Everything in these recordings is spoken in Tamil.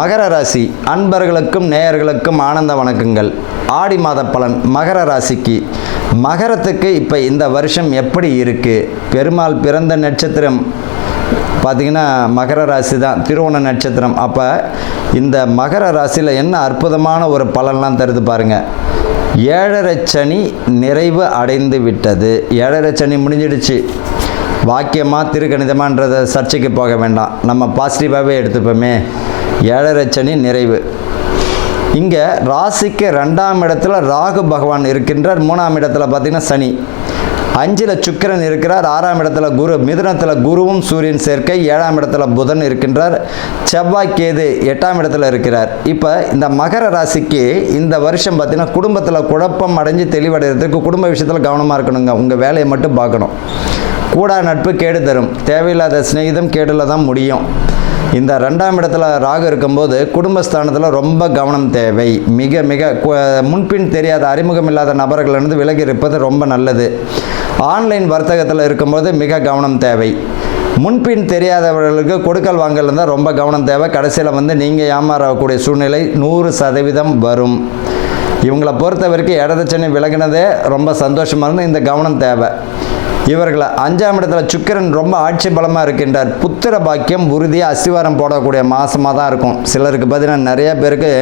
மகர ராசி அன்பர்களுக்கும் நேயர்களுக்கும் ஆனந்த வணக்கங்கள். ஆடி மாத பலன் மகர ராசிக்கு. மகரத்துக்கு இப்போ இந்த வருஷம் எப்படி இருக்குது பெருமாள் பிறந்த நட்சத்திரம் பார்த்திங்கன்னா மகர ராசி தான் திருவோண நட்சத்திரம். அப்போ இந்த மகர ராசியில் என்ன அற்புதமான ஒரு பலன்லாம் தருது பாருங்கள் ஏழரை சனி நிறைவு அடைந்து விட்டது. ஏழரை சனி முடிஞ்சிடுச்சு. வாக்கியமாக திருக்கணிதமான்றத சர்ச்சைக்கு போக வேண்டாம். நம்ம பாசிட்டிவாகவே எடுத்துப்போமே. ஏழரை சனி நிறைவு. இங்கே ராசிக்கு ரெண்டாம் இடத்துல ராகு பகவான் இருக்கின்றார். மூணாம் இடத்துல பார்த்திங்கன்னா சனி. அஞ்சில் சுக்கிரன் இருக்கிறார். ஆறாம் இடத்துல குரு. மிதுனத்தில் குருவும் சூரியன் சேர்க்கை. ஏழாம் இடத்துல புதன் இருக்கின்றார். செவ்வாய் கேது எட்டாம் இடத்துல இருக்கிறார். இப்போ இந்த மகர ராசிக்கு இந்த வருஷம் பார்த்திங்கன்னா குடும்பத்தில் குழப்பம் அடைஞ்சு தெளிவடைகிறதுக்கு குடும்ப விஷயத்தில் கவனமாக இருக்கணுங்க. உங்கள் வேலையை மட்டும் பார்க்கணும். கூடா நட்பு கேடு தரும். தேவையில்லாத சிநேகிதம் கேடில் தான் முடியும். இந்த ரெண்டாம் இடத்துல ராகு இருக்கும்போது குடும்பஸ்தானத்தில் ரொம்ப கவனம் தேவை. மிக மிக முன்பின் தெரியாத அறிமுகம் இல்லாத நபர்களிருந்து விலகி இருப்பது ரொம்ப நல்லது. ஆன்லைன் வர்த்தகத்தில் இருக்கும்போது மிக கவனம் தேவை. முன்பின் தெரியாதவர்களுக்கு கொடுக்கல் வாங்கல் இருந்தால் ரொம்ப கவனம் தேவை. கடைசியில் வந்து நீங்கள் ஏமாறக்கூடிய சூழ்நிலை நூறு சதவீதம் வரும். இவங்களை பொறுத்த வரைக்கும் இடதுச்சனை விலகினதே ரொம்ப சந்தோஷமாக இருந்து இந்த கவனம் தேவை. இவர்களை அஞ்சாம் இடத்துல சுக்கிரன் ரொம்ப ஆட்சி பலமாக இருக்கின்றார். புத்திர பாக்கியம் உறுதியாக அஸ்திவாரம் போடக்கூடிய மாதமாக தான் இருக்கும். சிலருக்கு பார்த்தீங்கன்னா நிறைய பேருக்கு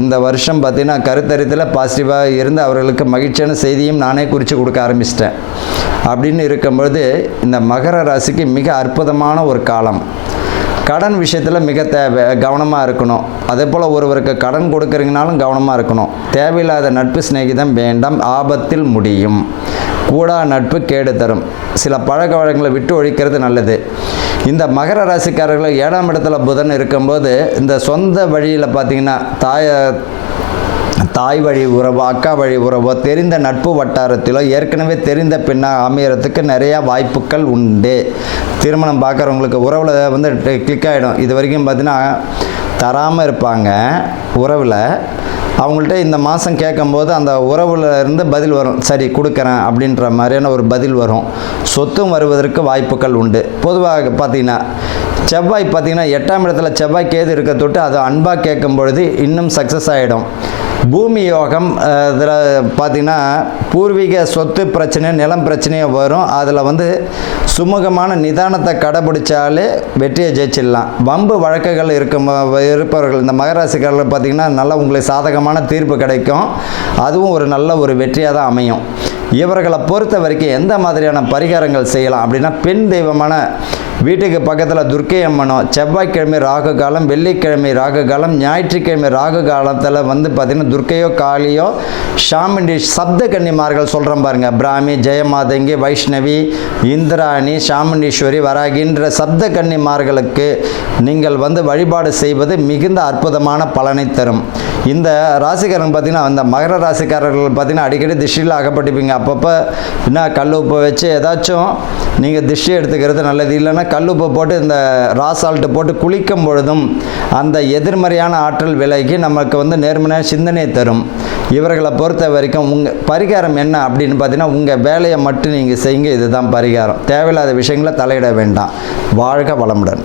இந்த வருஷம் பார்த்திங்கன்னா கருத்தரித்தில் பாசிட்டிவாக இருந்து அவர்களுக்கு மகிழ்ச்சியான செய்தியும் நானே குறித்து கொடுக்க ஆரம்பிச்சிட்டேன். அப்படின்னு இருக்கும்பொழுது இந்த மகர ராசிக்கு மிக அற்புதமான ஒரு காலம். கடன் விஷயத்தில் மிக தேவை கவனமாக இருக்கணும். அதே போல் ஒருவருக்கு கடன் கொடுக்குறீங்கனாலும் கவனமாக இருக்கணும். தேவையில்லாத நட்பு சிநேகிதம் வேண்டாம் ஆபத்தில் முடியும். கூடா நட்பு கேடு தரும். சில பழக்க வழக்கங்களை விட்டு ஒழிக்கிறது நல்லது. இந்த மகர ராசிக்காரர்கள் ஏழாம் இடத்துல புதன் இருக்கும்போது இந்த சொந்த வழியில் பார்த்தீங்கன்னா தாய தாய் வழி உறவோ அக்கா வழி உறவோ தெரிந்த நட்பு வட்டாரத்திலோ ஏற்கனவே தெரிந்த பெண்ணாக அமையறதுக்கு நிறையா வாய்ப்புகள் உண்டு. திருமணம் பார்க்குறவங்களுக்கு உறவில் வந்து கிளிக் ஆகிடும் இது வரைக்கும் பார்த்தீங்கன்னா தராமல் இருப்பாங்க. உறவில் அவங்கள்ட்ட இந்த மாதம் கேட்கும்போது அந்த உறவுல இருந்து பதில் வரும். சரி கொடுக்குறேன் அப்படின்ற மாதிரியான ஒரு பதில் வரும். சொத்தும் வருவதற்கு வாய்ப்புகள் உண்டு. பொதுவாக பார்த்தீங்கன்னா செவ்வாய் பார்த்தீங்கன்னா எட்டாம் இடத்துல செவ்வாய் கேது இருக்க தொட்டு அது அன்பாக கேட்கும் பொழுது இன்னும் சக்ஸஸ் ஆகிடும் பூமி யோகம் இதில் பார்த்தீங்கன்னா பூர்வீக சொத்து பிரச்சனை நிலம் பிரச்சனையும் வரும். அதில் வந்து சுமூகமான நிதானத்தை கடைபிடிச்சாலே வெற்றியை ஜெயிச்சிடலாம். வம்பு வழக்குகள் இருக்கும் இருப்பவர்கள் இந்த மகராசிக்காரர்கள் பார்த்திங்கன்னா நல்ல உங்களுக்கு சாதகமான தீர்ப்பு கிடைக்கும். அதுவும் ஒரு நல்ல ஒரு வெற்றியாக தான் அமையும். இவர்களை பொறுத்த வரைக்கும் எந்த மாதிரியான பரிகாரங்கள் செய்யலாம் அப்படின்னா பெண் தெய்வமான வீட்டுக்கு பக்கத்தில் துர்க்கை அம்மனும் செவ்வாய்க்கிழமை ராகு காலம் வெள்ளிக்கிழமை ராகு காலம் ஞாயிற்றுக்கிழமை ராகு காலத்தில் வந்து பார்த்திங்கன்னா துர்க்கையோ காளியோ ஷாமண்டி சப்த கன்னிமார்கள் சொல்கிறோம் பாருங்கள் பிராமி ஜெயமாதங்கி வைஷ்ணவி இந்திராணி சாமுண்டீஸ்வரி வராகின்ற சப்த கன்னிமார்களுக்கு நீங்கள் வந்து வழிபாடு செய்வது மிகுந்த அற்புதமான பலனை தரும். இந்த ராசிக்காரங்க பார்த்தீங்கன்னா அந்த மகர ராசிக்காரர்கள் பார்த்தீங்கன்னா அடிக்கடி திஷ்டியில் அகப்பட்டுப்பீங்க அப்பப்போ என்ன கல் உப்பு வச்சு ஏதாச்சும் நீங்கள் திஷ்டி எடுத்துக்கிறது நல்லது இல்லைன்னா கல்லுப்பு போட்டு இந்த ரா சால்ட்டு போட்டு குளிக்கும் பொழுதும் அந்த எதிர்மறையான ஆற்றல் விலைக்கு நமக்கு வந்து நேர்மையான சிந்தனையை தரும். இவர்களை பொறுத்த வரைக்கும் உங்கள் பரிகாரம் என்ன அப்படின்னு பார்த்தீங்கன்னா உங்கள் வேலையை மட்டும் நீங்கள் செய்யுங்க இதுதான் பரிகாரம். தேவையில்லாத விஷயங்களை தலையிட வேண்டாம். வாழ்க வளமுடன்.